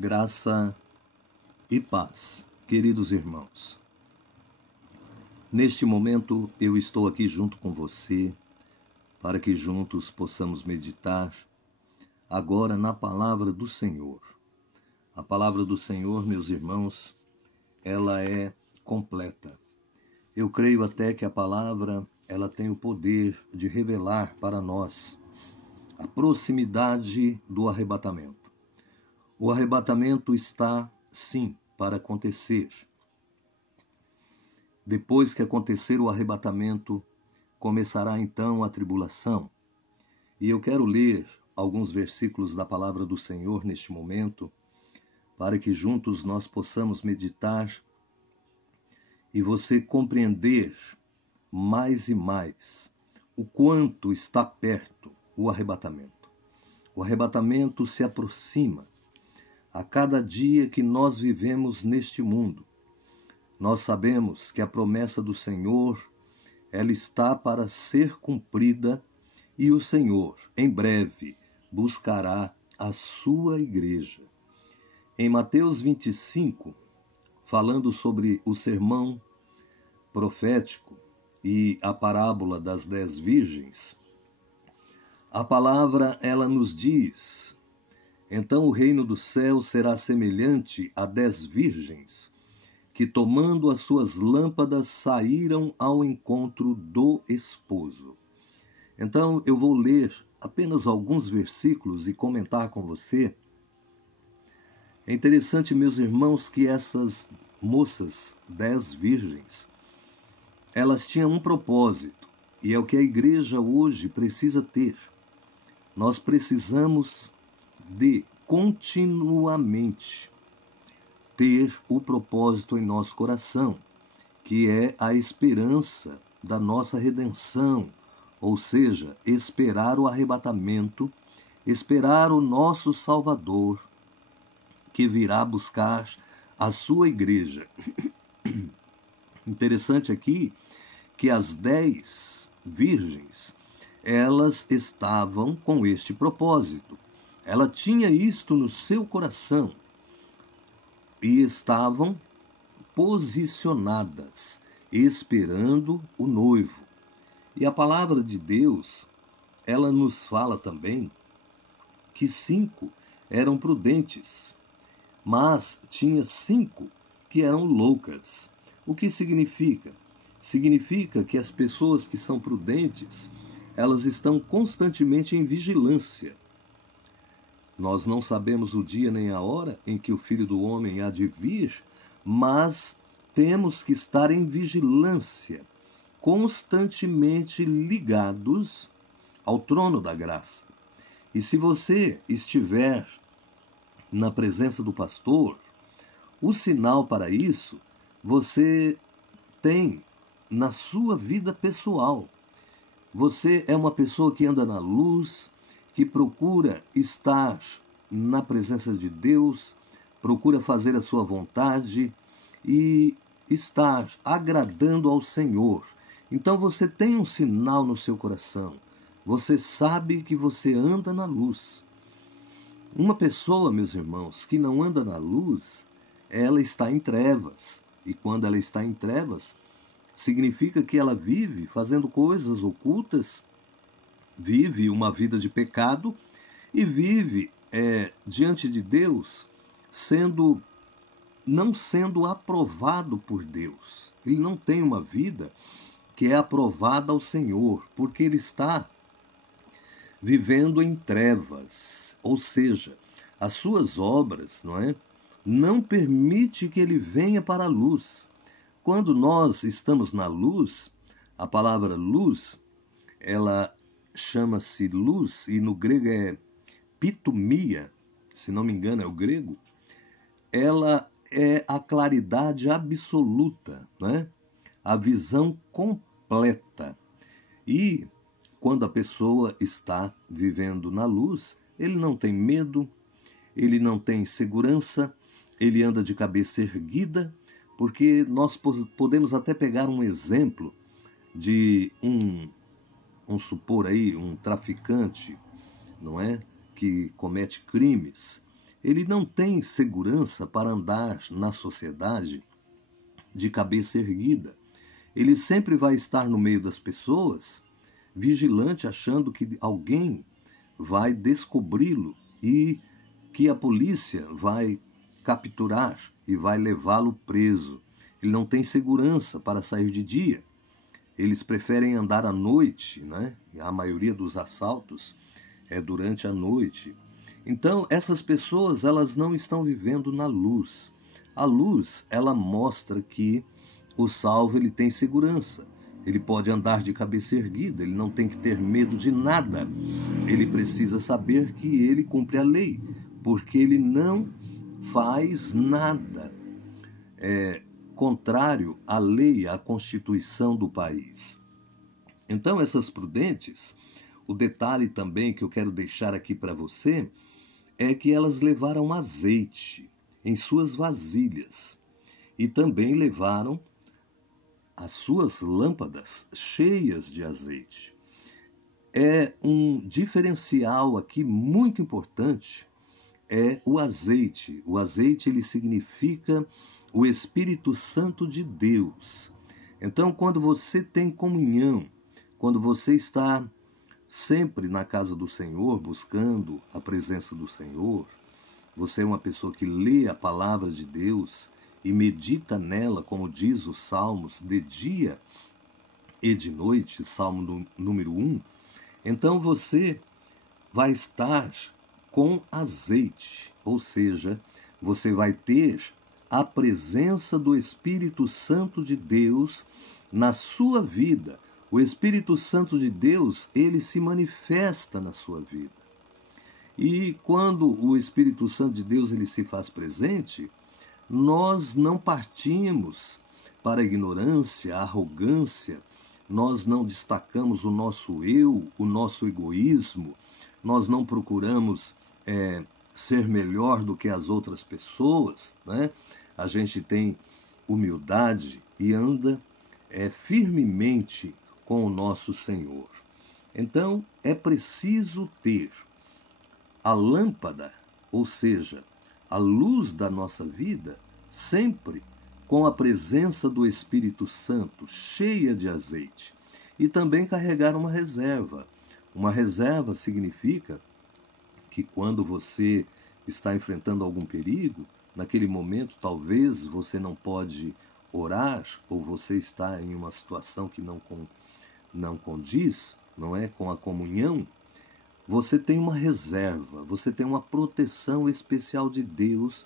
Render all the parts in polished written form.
Graça e paz, queridos irmãos. Neste momento eu estou aqui junto com você para que juntos possamos meditar agora na palavra do Senhor. A palavra do Senhor, meus irmãos, ela é completa. Eu creio até que a palavra ela tem o poder de revelar para nós a proximidade do arrebatamento. O arrebatamento está, sim, para acontecer. Depois que acontecer o arrebatamento, começará então a tribulação. E eu quero ler alguns versículos da palavra do Senhor neste momento, para que juntos nós possamos meditar e você compreender mais e mais o quanto está perto o arrebatamento. O arrebatamento se aproxima. A cada dia que nós vivemos neste mundo, nós sabemos que a promessa do Senhor, ela está para ser cumprida e o Senhor, em breve, buscará a sua igreja. Em Mateus 25, falando sobre o sermão profético e a parábola das 10 virgens, a palavra, ela nos diz: então o reino do céu será semelhante a 10 virgens, que tomando as suas lâmpadas saíram ao encontro do esposo. Então eu vou ler apenas alguns versículos e comentar com você. É interessante, meus irmãos, que essas moças, 10 virgens, elas tinham um propósito, e é o que a igreja hoje precisa ter. Nós precisamos de continuamente ter o propósito em nosso coração, que é a esperança da nossa redenção, ou seja, esperar o arrebatamento, esperar o nosso Salvador, que virá buscar a sua igreja. Interessante aqui que as 10 virgens, elas estavam com este propósito. Ela tinha isto no seu coração e estavam posicionadas, esperando o noivo. E a palavra de Deus, ela nos fala também que 5 eram prudentes, mas tinha 5 que eram loucas. O que significa? Significa que as pessoas que são prudentes, elas estão constantemente em vigilância. Nós não sabemos o dia nem a hora em que o Filho do Homem há de vir, mas temos que estar em vigilância, constantemente ligados ao trono da graça. E se você estiver na presença do pastor, o sinal para isso você tem na sua vida pessoal. Você é uma pessoa que anda na luz, que procura estar na presença de Deus, procura fazer a sua vontade e estar agradando ao Senhor. Então você tem um sinal no seu coração. Você sabe que você anda na luz. Uma pessoa, meus irmãos, que não anda na luz, ela está em trevas. E quando ela está em trevas, significa que ela vive fazendo coisas ocultas, vive uma vida de pecado e vive diante de Deus não sendo aprovado por Deus. Ele não tem uma vida que é aprovada ao Senhor, porque ele está vivendo em trevas, ou seja, as suas obras, não permite que ele venha para a luz. Quando nós estamos na luz, a palavra luz, ela chama-se luz, e no grego é pitumia, se não me engano é o grego. Ela é a claridade absoluta, a visão completa. E quando a pessoa está vivendo na luz, ele não tem medo, ele não tem segurança, ele anda de cabeça erguida, porque nós podemos até pegar um exemplo de vamos supor aí, um traficante, que comete crimes, ele não tem segurança para andar na sociedade de cabeça erguida. Ele sempre vai estar no meio das pessoas, vigilante, achando que alguém vai descobri-lo e que a polícia vai capturar e vai levá-lo preso. Ele não tem segurança para sair de dia. Eles preferem andar à noite, né? A maioria dos assaltos é durante a noite. Então, essas pessoas, elas não estão vivendo na luz. A luz, ela mostra que o salvo, ele tem segurança. Ele pode andar de cabeça erguida, ele não tem que ter medo de nada. Ele precisa saber que ele cumpre a lei, porque ele não faz nada contrário à lei, à Constituição do país. Então, essas prudentes, o detalhe também que eu quero deixar aqui para você, é que elas levaram azeite em suas vasilhas e também levaram as suas lâmpadas cheias de azeite. É um diferencial aqui muito importante, é o azeite. O azeite, ele significa o Espírito Santo de Deus. Então, quando você tem comunhão, quando você está sempre na casa do Senhor, buscando a presença do Senhor, você é uma pessoa que lê a palavra de Deus e medita nela, como diz os Salmos, de dia e de noite, Salmo número 1, então você vai estar com azeite, ou seja, você vai ter a presença do Espírito Santo de Deus na sua vida. O Espírito Santo de Deus, ele se manifesta na sua vida. E quando o Espírito Santo de Deus ele se faz presente, nós não partimos para a ignorância, a arrogância, nós não destacamos o nosso eu, o nosso egoísmo, nós não procuramos ser melhor do que as outras pessoas, né? A gente tem humildade e anda firmemente com o nosso Senhor. Então, é preciso ter a lâmpada, ou seja, a luz da nossa vida, sempre com a presença do Espírito Santo, cheia de azeite. E também carregar uma reserva. Uma reserva significa que quando você está enfrentando algum perigo, naquele momento talvez você não pode orar, ou você está em uma situação que não condiz, não é, com a comunhão, você tem uma reserva, você tem uma proteção especial de Deus,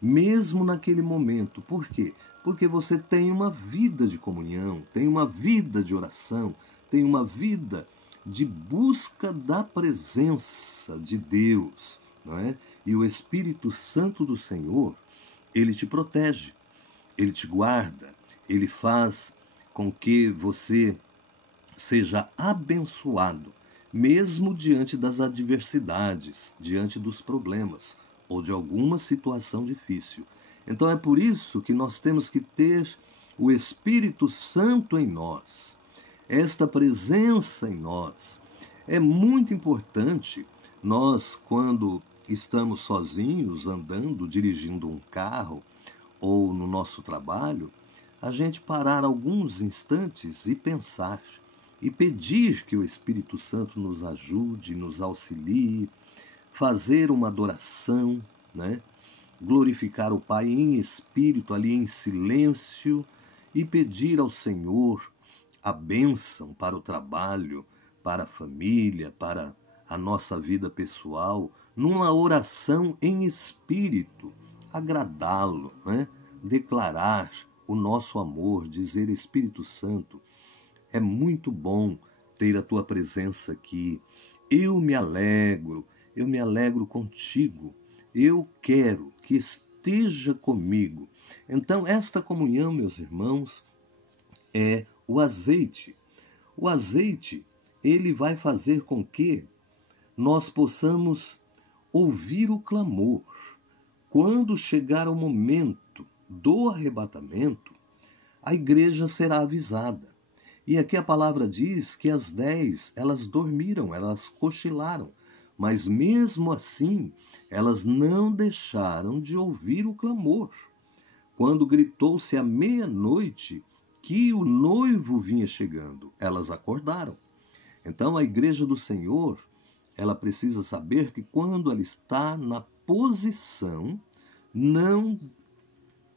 mesmo naquele momento. Por quê? Porque você tem uma vida de comunhão, tem uma vida de oração, tem uma vida de busca da presença de Deus, não é? E o Espírito Santo do Senhor, ele te protege, ele te guarda, ele faz com que você seja abençoado, mesmo diante das adversidades, diante dos problemas ou de alguma situação difícil. Então é por isso que nós temos que ter o Espírito Santo em nós, esta presença em nós. É muito importante nós, quando estamos sozinhos, andando, dirigindo um carro ou no nosso trabalho, a gente parar alguns instantes e pensar e pedir que o Espírito Santo nos ajude, nos auxilie, fazer uma adoração, né? Glorificar o Pai em espírito, ali em silêncio, e pedir ao Senhor a bênção para o trabalho, para a família, para a nossa vida pessoal, numa oração em espírito, agradá-lo, né? Declarar o nosso amor, dizer: Espírito Santo, é muito bom ter a tua presença aqui. Eu me alegro contigo. Eu quero que esteja comigo. Então, esta comunhão, meus irmãos, é o azeite. O azeite, ele vai fazer com que nós possamos ouvir o clamor. Quando chegar o momento do arrebatamento, a igreja será avisada. E aqui a palavra diz que às 10 elas dormiram, elas cochilaram. Mas mesmo assim, elas não deixaram de ouvir o clamor. Quando gritou-se à meia-noite que o noivo vinha chegando, elas acordaram. Então a igreja do Senhor, ela precisa saber que quando ela está na posição, não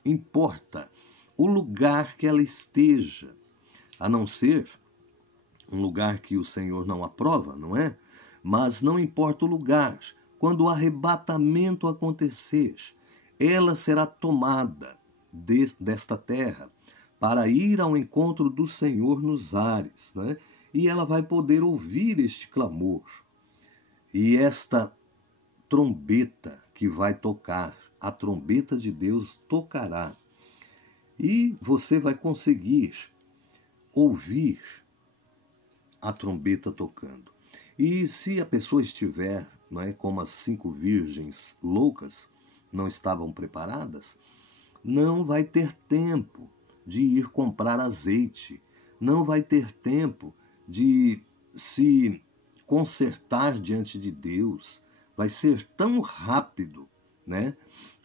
importa o lugar que ela esteja, a não ser um lugar que o Senhor não aprova, não é? Mas não importa o lugar, quando o arrebatamento acontecer, ela será tomada desta terra para ir ao encontro do Senhor nos ares, né? E ela vai poder ouvir este clamor. E esta trombeta que vai tocar, a trombeta de Deus tocará. E você vai conseguir ouvir a trombeta tocando. E se a pessoa estiver, não é, como as 5 virgens loucas, não estavam preparadas, não vai ter tempo de ir comprar azeite, não vai ter tempo de se consertar diante de Deus. Vai ser tão rápido, né,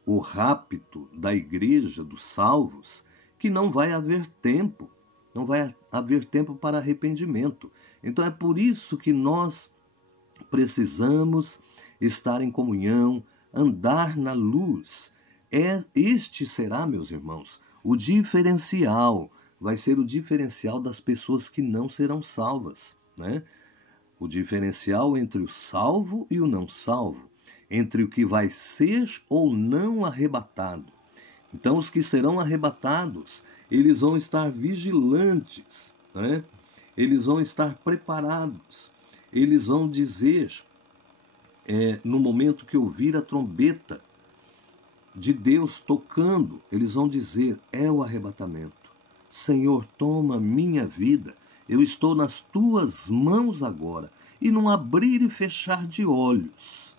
o rapto da igreja, dos salvos, que não vai haver tempo, não vai haver tempo para arrependimento. Então é por isso que nós precisamos estar em comunhão, andar na luz. Este será, meus irmãos, o diferencial, vai ser o diferencial das pessoas que não serão salvas, né? O diferencial entre o salvo e o não salvo, entre o que vai ser ou não arrebatado. Então, os que serão arrebatados, eles vão estar vigilantes, né? Eles vão estar preparados, eles vão dizer, no momento que ouvir a trombeta de Deus tocando, eles vão dizer, é o arrebatamento. Senhor, toma minha vida, eu estou nas tuas mãos agora, e num abrir e fechar de olhos,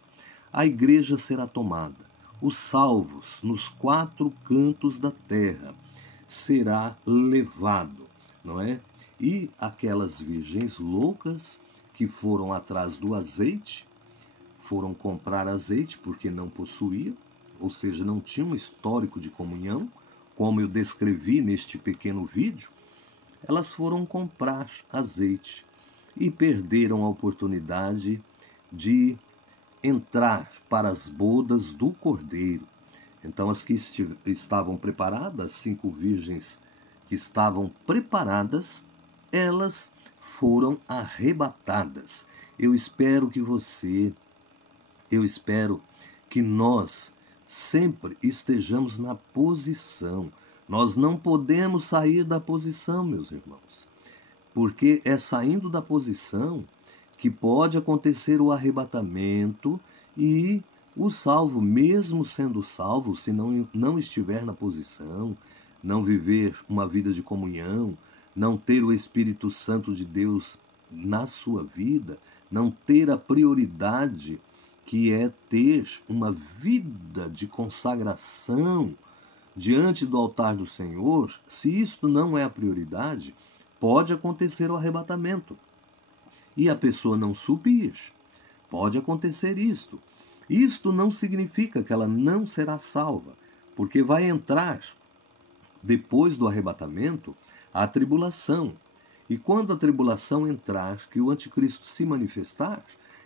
a igreja será tomada. Os salvos nos 4 cantos da terra será levado, não é? E aquelas virgens loucas que foram atrás do azeite, foram comprar azeite porque não possuíam, ou seja, não tinham histórico de comunhão, como eu descrevi neste pequeno vídeo, elas foram comprar azeite e perderam a oportunidade de entrar para as bodas do Cordeiro. Então as que estavam preparadas, as 5 virgens que estavam preparadas, elas foram arrebatadas. Eu espero que nós sempre estejamos na posição. Nós não podemos sair da posição, meus irmãos, porque é saindo da posição que pode acontecer o arrebatamento e o salvo, mesmo sendo salvo, se não estiver na posição, não viver uma vida de comunhão, não ter o Espírito Santo de Deus na sua vida, não ter a prioridade que é ter uma vida de consagração diante do altar do Senhor, se isto não é a prioridade, pode acontecer o arrebatamento e a pessoa não subir. Pode acontecer isto. Isto não significa que ela não será salva, porque vai entrar, depois do arrebatamento, a tribulação. E quando a tribulação entrar, que o anticristo se manifestar,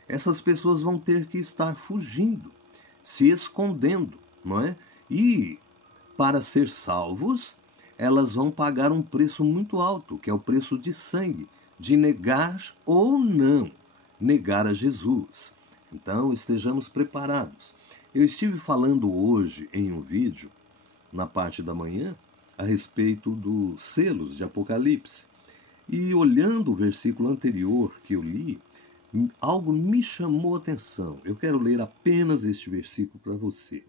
essas pessoas vão ter que estar fugindo, se escondendo, não é? E para ser salvos, elas vão pagar um preço muito alto, que é o preço de sangue, de negar ou não negar a Jesus. Então, estejamos preparados. Eu estive falando hoje em um vídeo, na parte da manhã, a respeito dos selos de Apocalipse. E olhando o versículo anterior que eu li, algo me chamou a atenção. Eu quero ler apenas este versículo para você.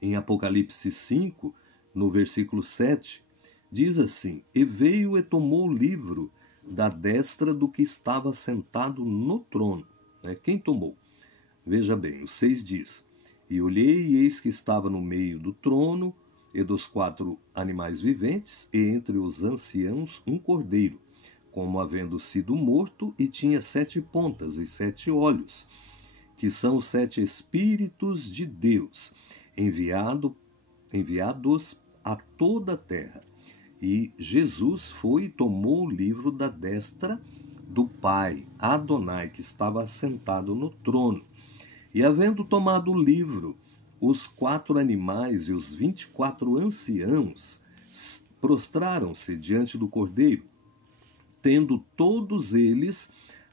Em Apocalipse 5, no versículo 7, diz assim: E veio e tomou o livro da destra do que estava sentado no trono. Quem tomou? Veja bem, o 6 diz: E olhei, e eis que estava no meio do trono e dos 4 animais viventes, e entre os anciãos um cordeiro, como havendo sido morto, e tinha 7 pontas e 7 olhos. que são os 7 Espíritos de Deus, enviados a toda a terra. E Jesus foi e tomou o livro da destra do Pai, Adonai, que estava assentado no trono. E havendo tomado o livro, os 4 animais e os 24 anciãos prostraram-se diante do Cordeiro, tendo todos eles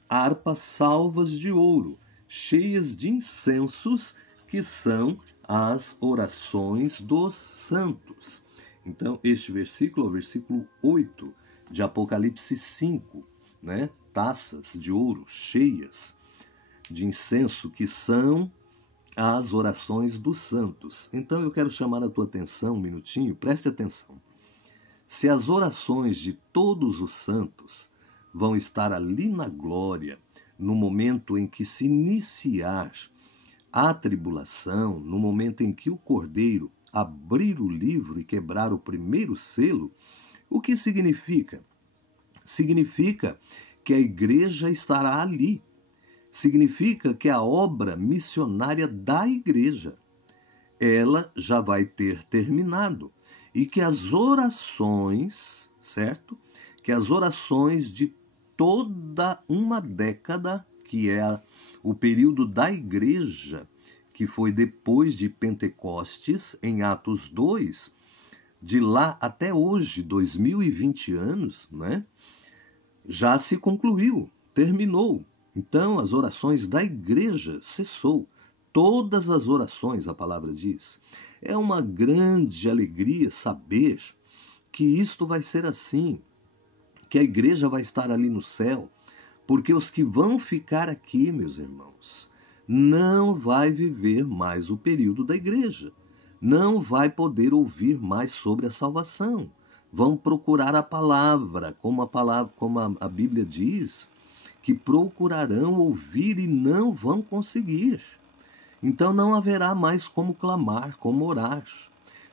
harpas salvas de ouro, cheias de incensos, que são as orações dos santos. Então, este versículo é o versículo 8 de Apocalipse 5, né? Taças de ouro cheias de incenso, que são as orações dos santos. Então, eu quero chamar a tua atenção um minutinho, preste atenção. Se as orações de todos os santos vão estar ali na glória, no momento em que se iniciar a tribulação, no momento em que o Cordeiro abrir o livro e quebrar o primeiro selo, o que significa? Significa que a igreja estará ali. Significa que a obra missionária da igreja, ela já vai ter terminado. E que as orações, certo? Que as orações de toda uma década, que é o período da igreja, que foi depois de Pentecostes, em Atos 2, de lá até hoje, 2020 anos, né? Já se concluiu, terminou. Então, as orações da igreja cessou. Todas as orações, a palavra diz. É uma grande alegria saber que isto vai ser assim, que a igreja vai estar ali no céu, porque os que vão ficar aqui, meus irmãos, não vai viver mais o período da igreja, não vai poder ouvir mais sobre a salvação. Vão procurar a palavra, como a Bíblia diz, que procurarão ouvir e não vão conseguir. Então não haverá mais como clamar, como orar.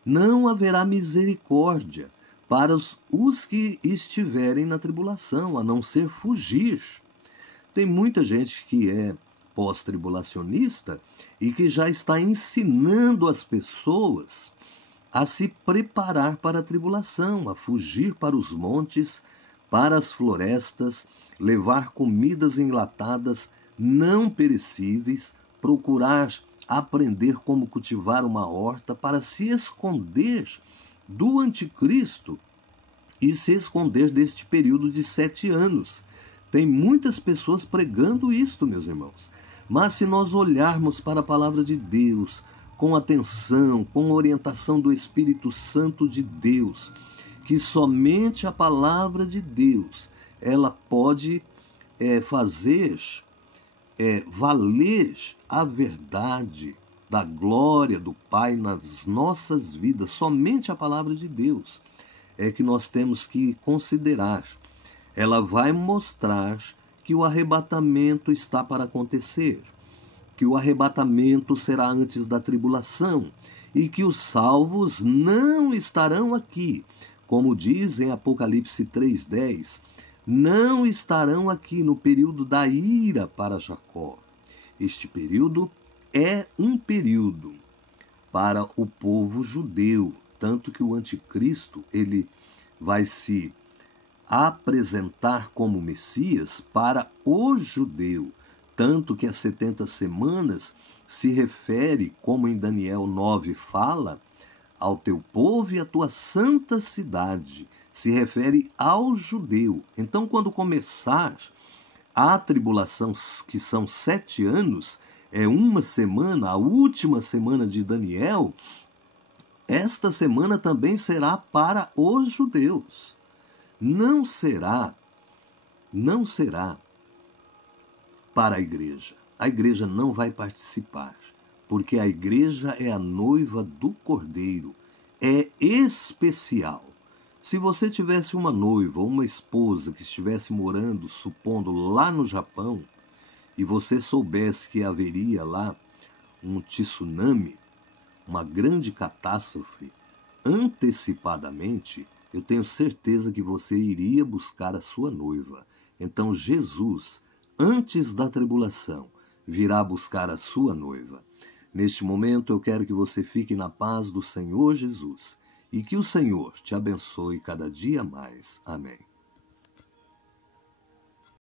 Não haverá misericórdia para os que estiverem na tribulação, a não ser fugir. Tem muita gente que é pós-tribulacionista e que já está ensinando as pessoas a se preparar para a tribulação, a fugir para os montes, para as florestas, levar comidas enlatadas, não perecíveis, procurar aprender como cultivar uma horta para se esconder do anticristo e se esconder deste período de 7 anos. Tem muitas pessoas pregando isto, meus irmãos. Mas se nós olharmos para a palavra de Deus com atenção, com orientação do Espírito Santo de Deus, que somente a palavra de Deus ela pode fazer valer a verdade da glória do Pai nas nossas vidas. Somente a palavra de Deus é que nós temos que considerar. Ela vai mostrar que o arrebatamento está para acontecer, que o arrebatamento será antes da tribulação e que os salvos não estarão aqui. Como diz em Apocalipse 3:10, não estarão aqui no período da ira para Jacó. Este período é um período para o povo judeu, tanto que o anticristo ele vai se apresentar como Messias para o judeu, tanto que as 70 semanas se refere, como em Daniel 9 fala, ao teu povo e à tua santa cidade, se refere ao judeu. Então, quando começar a tribulação, que são 7 anos, é uma semana, a última semana de Daniel, esta semana também será para os judeus. Não será para a igreja. A igreja não vai participar, porque a igreja é a noiva do Cordeiro, é especial. Se você tivesse uma noiva, uma esposa que estivesse morando, supondo, lá no Japão, e você soubesse que haveria lá um tsunami, uma grande catástrofe, antecipadamente, eu tenho certeza que você iria buscar a sua noiva. Então Jesus, antes da tribulação, virá buscar a sua noiva. Neste momento eu quero que você fique na paz do Senhor Jesus e que o Senhor te abençoe cada dia mais. Amém.